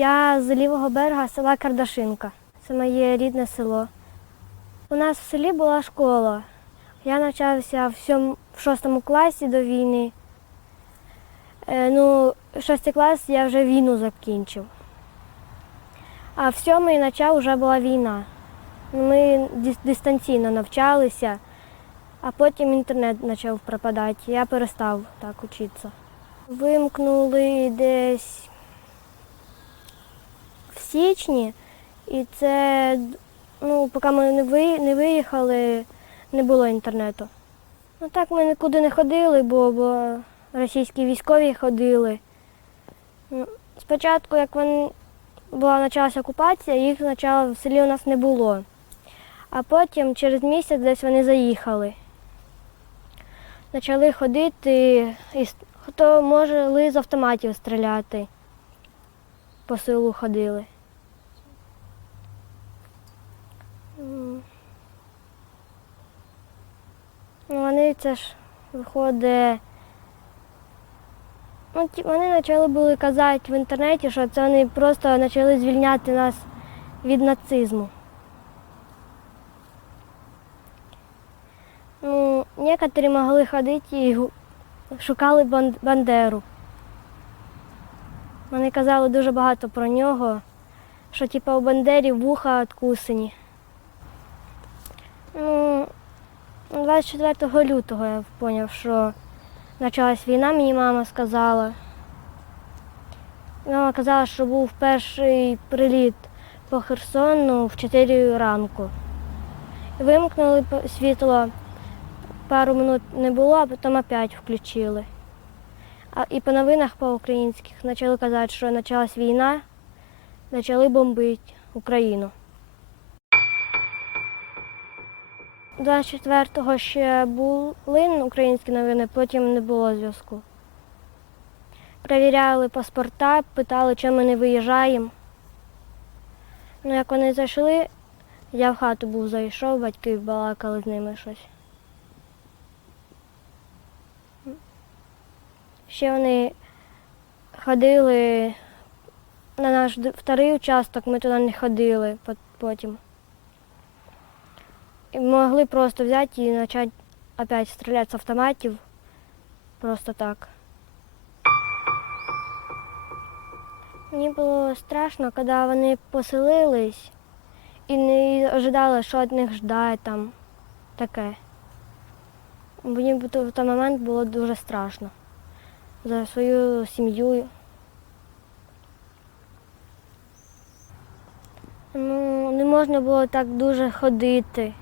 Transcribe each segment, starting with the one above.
Я з лівого берега села Кардашинка. Це моє рідне село. У нас в селі була школа. Я навчався в, сьом, в шостому класі до війни. Е, ну, шостий клас я вже війну закінчив. А в сьомий почав вже була війна. Ми дистанційно навчалися, а потім інтернет почав пропадати. Я перестав так учитися. Вимкнули десь січні, і це, ну, поки ми не, ви, не виїхали, не було інтернету. Ну так ми нікуди не ходили, бо, бо російські військові ходили. Ну, Спочатку, як вони, була почалася окупація, їх спочатку в селі у нас не було. А потім через місяць десь вони заїхали. Почали ходити, і хто могли з автоматів стріляти. По селу ходили. Ну, вони це ж виходить. Ну, вони почали були казати в інтернеті, що це вони просто почали звільняти нас від нацизму. Ну, некоторі могли ходити і шукали Бандеру. Вони казали дуже багато про нього, що типу, у Бандері вуха відкусані. Ну, 24 лютого я зрозумів, що почалась війна, мені мама сказала. Мама казала, що був перший приліт по Херсону в 4 ранку. Вимкнули світло, пару минут не було, а потім опять включили. А і по новинах по українських почали казати, що почалась війна, почали бомбити Україну. 24-го ще були українські новини, потім не було зв'язку. Перевіряли паспорта, питали, чому ми не виїжджаємо. Ну, як вони зайшли, я в хату був зайшов, батьки балакали з ними щось. Ще вони ходили на наш вторий участок, ми туди не ходили потім. І могли просто взяти і почати опять стріляти з автоматів. Просто так. Мені було страшно, коли вони поселились і не ожидали, що від них ждать там таке. Мені в той момент було дуже страшно за свою сім'ю. Ну, не можна було так дуже ходити.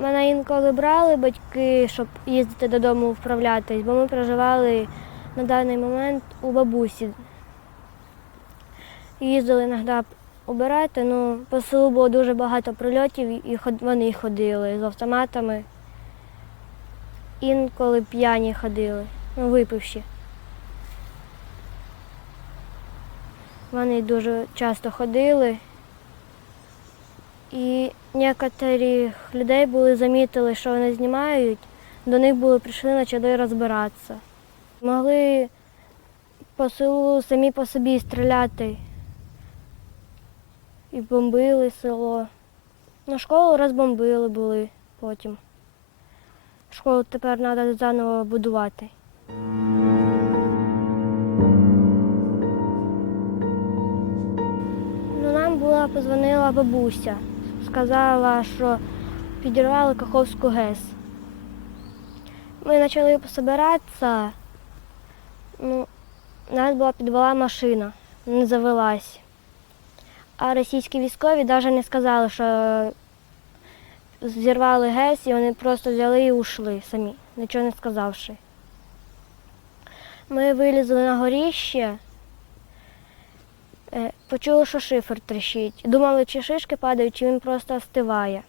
Мене інколи брали батьки, щоб їздити додому вправлятись, бо ми проживали на даний момент у бабусі. Їздили іноді обирати, ну по селу було дуже багато прильотів і вони ходили з автоматами. Інколи п'яні ходили, ну, випивші. Вони дуже часто ходили. І некоторих людей були замітили, що вони знімають, до них були прийшли, почали розбиратися. Могли по селу самі по собі стріляти. І бомбили село. Ну, школу розбомбили були потім. Школу тепер треба заново будувати. Ну, нам була позвонила бабуся. Сказала, що підірвали Каховську ГЕС. Ми почали пособиратися. Ну, нас була підвела машина, не завелась. А російські військові навіть не сказали, що зірвали ГЕС і вони просто взяли і ушли самі, нічого не сказавши. Ми вилізли на горіще. Е, Почули, що шифер тріщить. Думали, чи шишки падають, чи він просто остиває.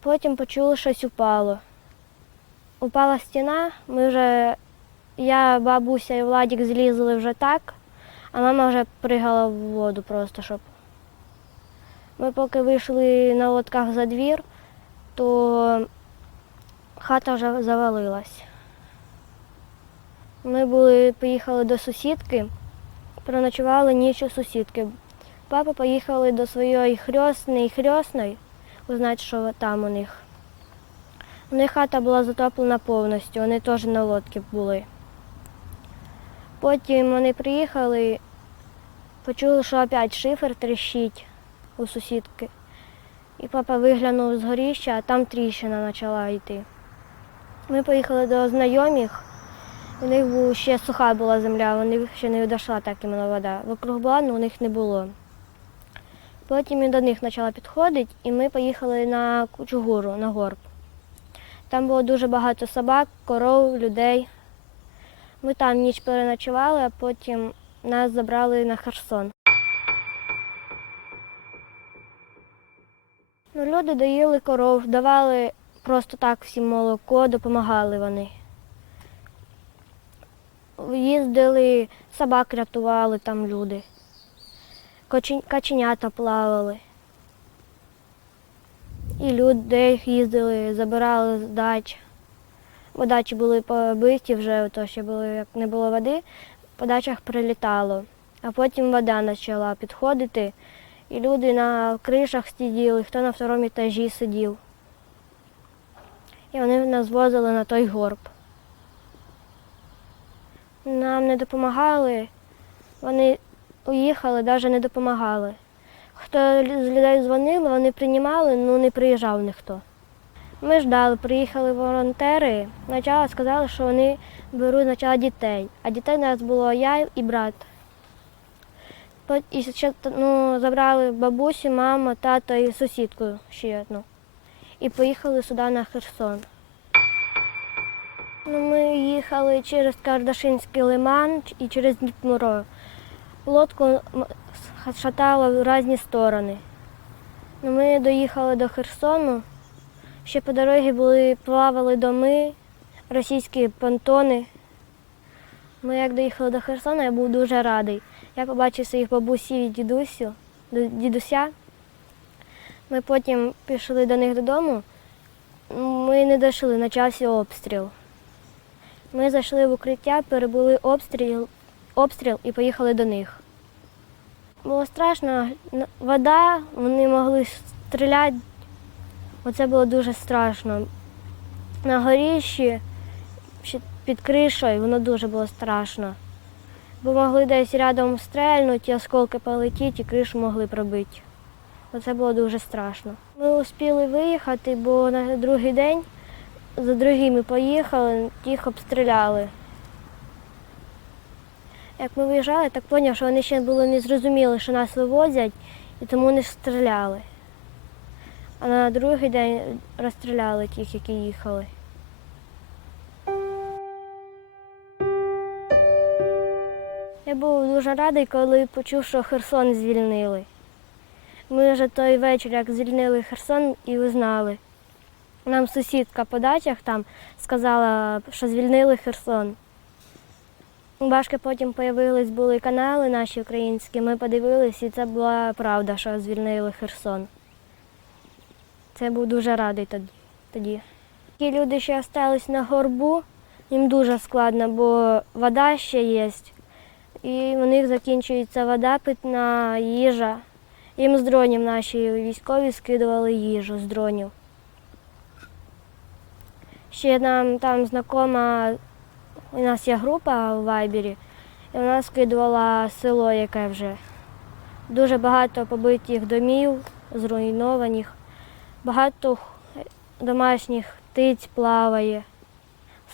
Потім почули, щось упало. Упала стіна, ми вже, я, бабуся і Владік злізли вже так, а мама вже пригала в воду просто, щоб. Ми поки вийшли на лодках за двір, то хата вже завалилась. Ми були, поїхали до сусідки, переночували ніч у сусідки. Папа поїхали до своєї хресної хресної, узнати, що там у них. У них хата була затоплена повністю, вони теж на лодці були. Потім вони приїхали, почули, що опять шифер тріщить у сусідки. І папа виглянув з горіща, а там тріщина почала йти. Ми поїхали до знайомих, у них була ще суха була земля, у них ще не дійшла так іменно вода. Вокруг була, але у них не було. Потім і до них почала підходити, і ми поїхали на Кучугуру, на горб. Там було дуже багато собак, коров, людей. Ми там ніч переночували, а потім нас забрали на Херсон. Ну, люди доїли коров, давали просто так всім молоко, допомагали вони. Їздили, собак рятували там люди. Каченята плавали. І людей їздили, забирали з дач. Бо дачі були побиті вже, то ще було, як не було води, по дачах прилітало. А потім вода почала підходити, і люди на кришах сиділи, хто на второму етажі сидів. І вони нас возили на той горб. Нам не допомагали, вони уїхали, навіть не допомагали. Хто з людей дзвонили, вони приймали, ну не приїжджав ніхто. Ми ждали, приїхали волонтери. Спочатку сказали, що вони беруть спочатку дітей, а дітей у нас було я і брат. І ще ну, забрали бабусю, маму, тато і сусідку ще одну. І поїхали сюди на Херсон. Ну, ми їхали через Кардашинський лиман і через Дніпро. Лодку шатало в різні сторони. Ну, ми доїхали до Херсону. Ще по дорозі були, плавали доми, російські понтони. Ми як доїхали до Херсона, я був дуже радий. Я побачив своїх бабусі і дідусю, дідуся. Ми потім пішли до них додому. Ми не дійшли, почався обстріл. Ми зайшли в укриття, перебули обстріл, обстріл і поїхали до них. Було страшно, вода, вони могли стріляти. Оце було дуже страшно. На горіщі, під кришою, воно дуже було страшно. Бо могли десь рядом стрельнути, осколки полетіти і кришу могли пробити. Оце було дуже страшно. Ми успіли виїхати, бо на другий день за другими поїхали, їх обстріляли. Як ми виїжджали, так зрозумів, що вони ще були не зрозуміли, що нас вивозять, і тому не стріляли. А на другий день розстріляли тих, які їхали. Я був дуже радий, коли почув, що Херсон звільнили. Ми вже той вечір, як звільнили Херсон, і узнали. Нам сусідка по дачах там сказала, що звільнили Херсон. Башки потім з'явились були канали наші українські, ми подивились, і це була правда, що звільнили Херсон. Це був дуже радий тоді. Ті люди, що залишились на горбу, їм дуже складно, бо вода ще є. І у них закінчується вода, питна, їжа. Їм з дронів наші військові скидували їжу з дронів. Ще нам там знакома, у нас є група в Вайбері, і вона скидувала село, яке вже. Дуже багато побитих домів, зруйнованих, багато домашніх птиць плаває,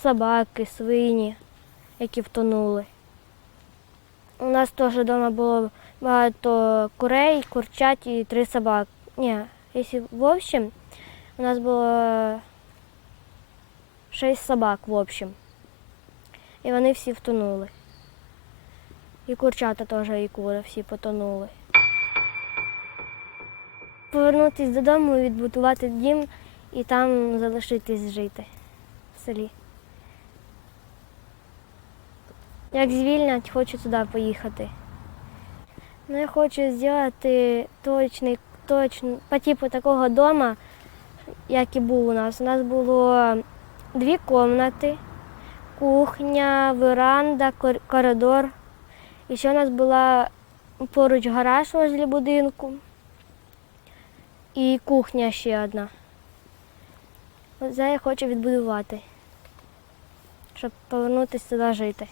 собаки, свині, які втонули. У нас теж вдома було багато курей, курчат і три собаки. Ні, якщо в общем, у нас було шість собак в общем. І вони всі втонули. І курчата теж, і кури всі потонули. Повернутися додому, відбудувати дім і там залишитись жити в селі. Як звільнять, хочу туди поїхати. Ну, я хочу зробити точний, точно, по типу такого дому, як і був у нас. У нас було дві кімнати, кухня, веранда, коридор І ще у нас була поруч гараж возле будинку. І кухня ще одна. Оце я хочу відбудувати, щоб повернутися туди жити.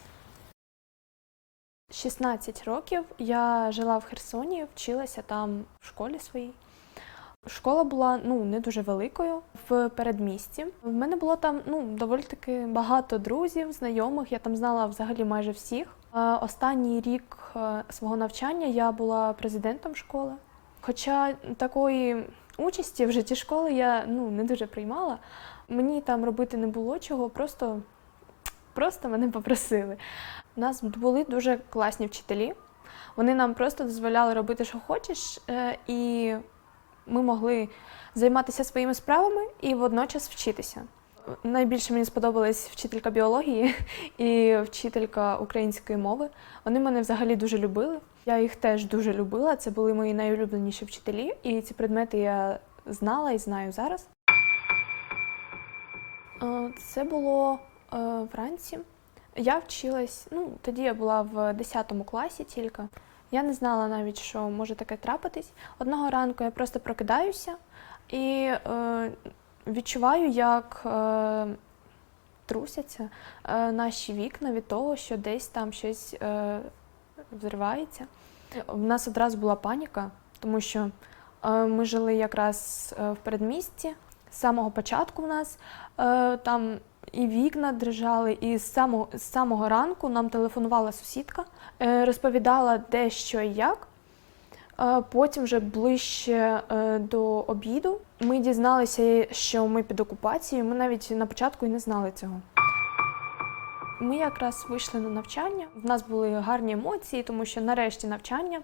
16 років я жила в Херсоні, вчилася там в школі своїй. Школа була ну не дуже великою в передмісті. В мене було там ну доволі таки багато друзів, знайомих. Я там знала взагалі майже всіх. Е, Останній рік е, свого навчання я була президентом школи. Хоча такої участі в житті школи я ну не дуже приймала. Мені там робити не було чого, просто, просто мене попросили. У нас були дуже класні вчителі. Вони нам просто дозволяли робити, що хочеш, е, і ми могли займатися своїми справами і водночас вчитися. Найбільше мені сподобалась вчителька біології і вчителька української мови. Вони мене взагалі дуже любили. Я їх теж дуже любила. Це були мої найулюбленіші вчителі, і ці предмети я знала і знаю зараз. Е, Це було е, вранці. Я вчилась, ну тоді я була в 10 класі тільки. Я не знала навіть, що може таке трапитись. Одного ранку я просто прокидаюся і е, відчуваю, як е, трусяться е, наші вікна від того, що десь там щось е, взривається. В нас одразу була паніка, тому що е, ми жили якраз е, в передмісті. З самого початку в нас е, там і вікна дрижали, і з самого, з самого ранку нам телефонувала сусідка, е, розповідала де що і як. Е, Потім, вже ближче е, до обіду, ми дізналися, що ми під окупацією. Ми навіть на початку і не знали цього. Ми якраз вийшли на навчання. В нас були гарні емоції, тому що нарешті навчання.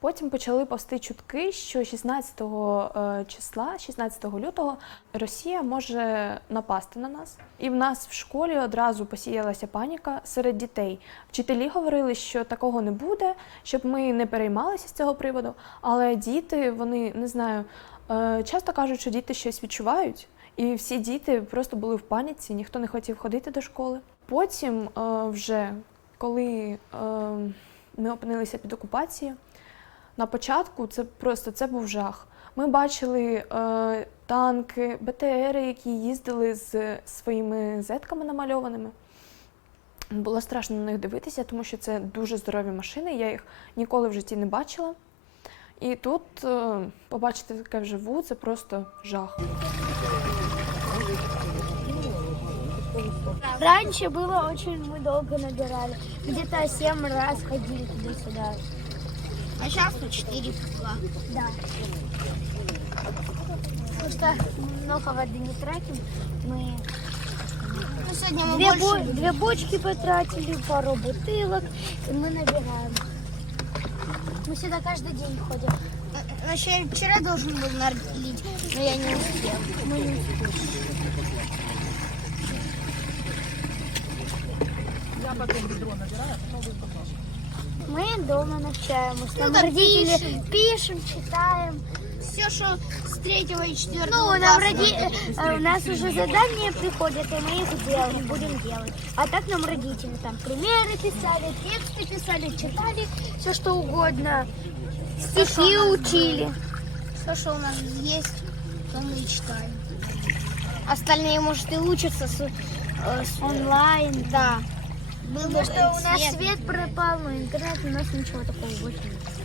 Потім почали повсти чутки, що 16 е, числа, 16 лютого, Росія може напасти на нас. І в нас в школі одразу посіялася паніка серед дітей. Вчителі говорили, що такого не буде, щоб ми не переймалися з цього приводу. Але діти, вони не знаю, е, часто кажуть, що діти щось відчувають, і всі діти просто були в паніці, ніхто не хотів ходити до школи. Потім, е, вже коли ми опинилися під окупацією, на початку це просто це був жах. Ми бачили е, танки, БТРи, які їздили з своїми зетками намальованими. Було страшно на них дивитися, тому що це дуже здорові машини. Я їх ніколи в житті не бачила. І тут е, побачити таке вживу це просто жах. Раньше было очень, мы долго набирали. Где-то семь раз ходили туда-сюда. А сейчас по четыре два. Да. Потому что много воды не тратим. Мы ну, сегодня мы две, бо- две бочки потратили, пару бутылок, и мы набираем. Мы сюда каждый день ходим. Вообще, вчера должен был налить, но я не успел. Мы не успели. Мы дома навчаемся. Там родители пишем, читаем. Все, что с третьего и четвертого Ну, нам роди... э, у нас уже задания приходят, и мы их делаем, будем делать. А так нам родители там примеры писали, тексты писали, читали, все что угодно. Стихи учили. Все, что у нас есть, то мы и читаем. Остальные, может, и учатся с, э, с онлайн. Да. Был Потому что у нас свет пропал, но интернет у нас ничего такого больше нет.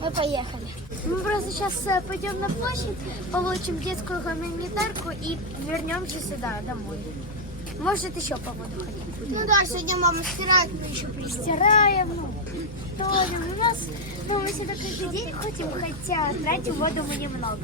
Мы поехали. Мы просто сейчас э, пойдем на площадь, получим детскую гуманитарку и вернемся сюда, домой. Может, еще по воду ходить. Ну да, сегодня мама стирает, мы еще Стираем, ну, тонем. У нас, ну, мы сюда каждый день ходим, хотя тратим воду мы немного.